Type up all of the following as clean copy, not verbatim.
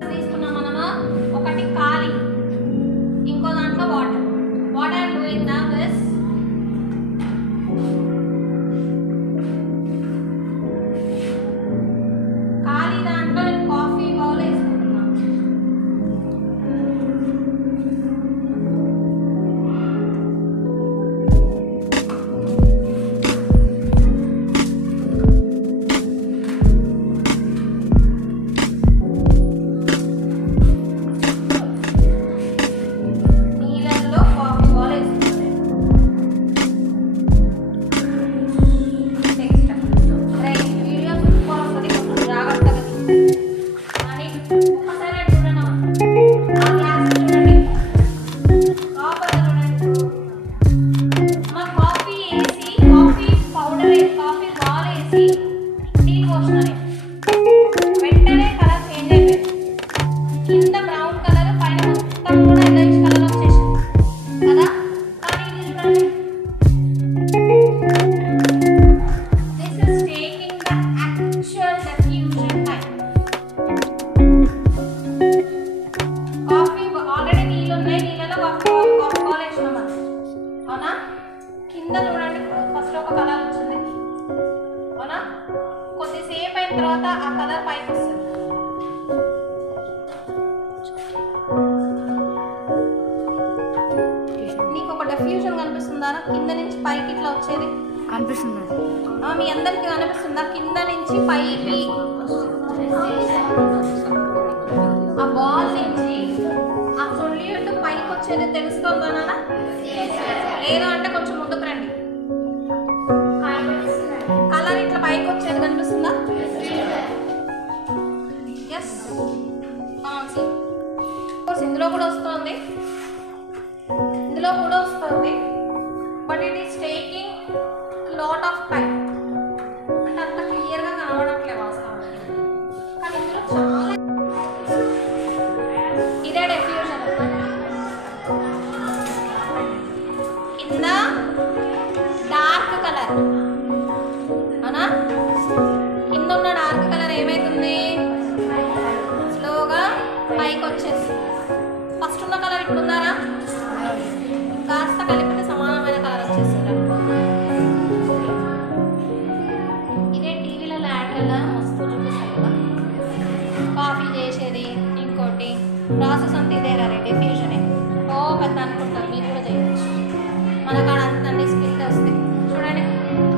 తీసుకున్నాం మనము. ఒకటి ఖాళీ, ఇంకో దాంట్లో water. What I'm doing now is ఖాళీ దాంట్లో నేను కాఫీ బౌల్ వేసుకుంటున్నాను. నీళ్ళల్లో కాఫీ బౌల్ వేసుకుంటాను. నెక్స్ట్ రైట్ వీడియో సూపర్ వస్తుంది, కొంచెం జాగ్రత్తగా కానీ ఒక్కసారి చూడండి. ఆ గ్లాస్ చూడండి, లోపల చూడండి. మా కాఫీ వేసి, కాఫీ పౌడర్, కాఫీ బాల్ వేసి నీళ్ళు పోసినాను. వెంటనే కలర్ చేంజ్ అయిపోయింది. కింద బ్రౌన్ కలర్, పైన మొత్తం కూడా ఎల్లోయిష్ కలర్ వచ్చేసింది కదా. కానీ ఇది చూడండి, this is taking the actual diffusion time. Coffee already నీళ్ళు ఉన్నాయి, నీళ్ళలో కాఫీ బాల్ వేసినాం మనం, అవునా. కింద చూడండి, ఫస్ట్ ఒక కలర్ వచ్చింది, అవునా. కొద్దిసేపు అయిన తర్వాత ఆ కలర్ పైకి వస్తుంది. నీకు ఒక డిఫ్యూజన్ కనిపిస్తుందా? కింద నుంచి పైకి ఇట్లా వచ్చేది కనిపిస్తుంది. మీ అందరికి కనిపిస్తుందా? కింద నుంచి పైకి ఆ బాల్ నుంచి ఆ సొల్యూట్ పైకి వచ్చేది తెలుస్తుందా నాన్న? లేదు అంటే కొంచెం ముందుకు రండి. కలర్ ఇట్లా పైకి వచ్చేది కనిపిస్తుందా? ఎస్, ఇందులో కూడా వస్తుంది, ఇందులో కూడా వస్తుంది. But it is taking lot of time. అంటే అంత క్లియర్గా కనబడట్లేదు వాస్తవానికి, కానీ ఇందులో చాలా. ఇదే డిఫ్యూజన్. కింద డార్క్ కలర్, అవునా. కింద ఉన్న డార్క్ కలర్ ఏమైతుంది? స్లోగా పైకి వచ్చేసి ఫస్ట్ ఉన్న కలర్ ఇప్పుడు ఉందారా? కాస్త కలిపితే సమానమైన కలర్ వచ్చేసింది. ఇదే టీవీలలో యాడ్లలో మస్తు చూపిస్తారు కదా, కాఫీ చేసేది. ఇంకోటి ప్రాసెస్ అంతా ఇదే రా, డిఫ్యూజనే. ఓ పెద్ద అనుకుంటారు, మీరు కూడా చేయవచ్చు. మన కాడ అన్ని స్కిల్ వస్తాయి. చూడండి,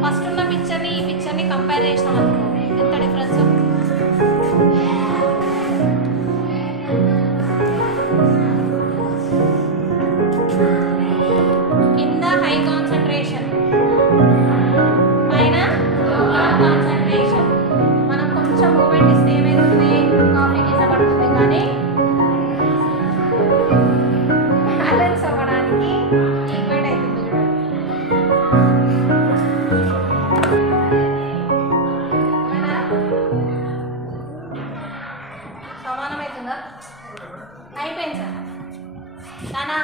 ఫస్ట్ ఉన్న పిక్చర్ని ఈ పిక్చర్ని కంపేర్ చేసినాం అనుకో, ఎంత డిఫరెన్స్. కింద హై కాన్సన్ట్రేషన్, పైన లో కాన్సన్ట్రేషన్. మనం కొంచెం మూమెంట్ ఇస్తే ఏమైతుంది? కాఫీ కింద పడుతుంది. కానీ బ్యాలెన్స్ అవ్వడానికి ఈక్వెట్ అవుతుంది. సమానమవుతుందా? అయిపోయింది సార్ నానా.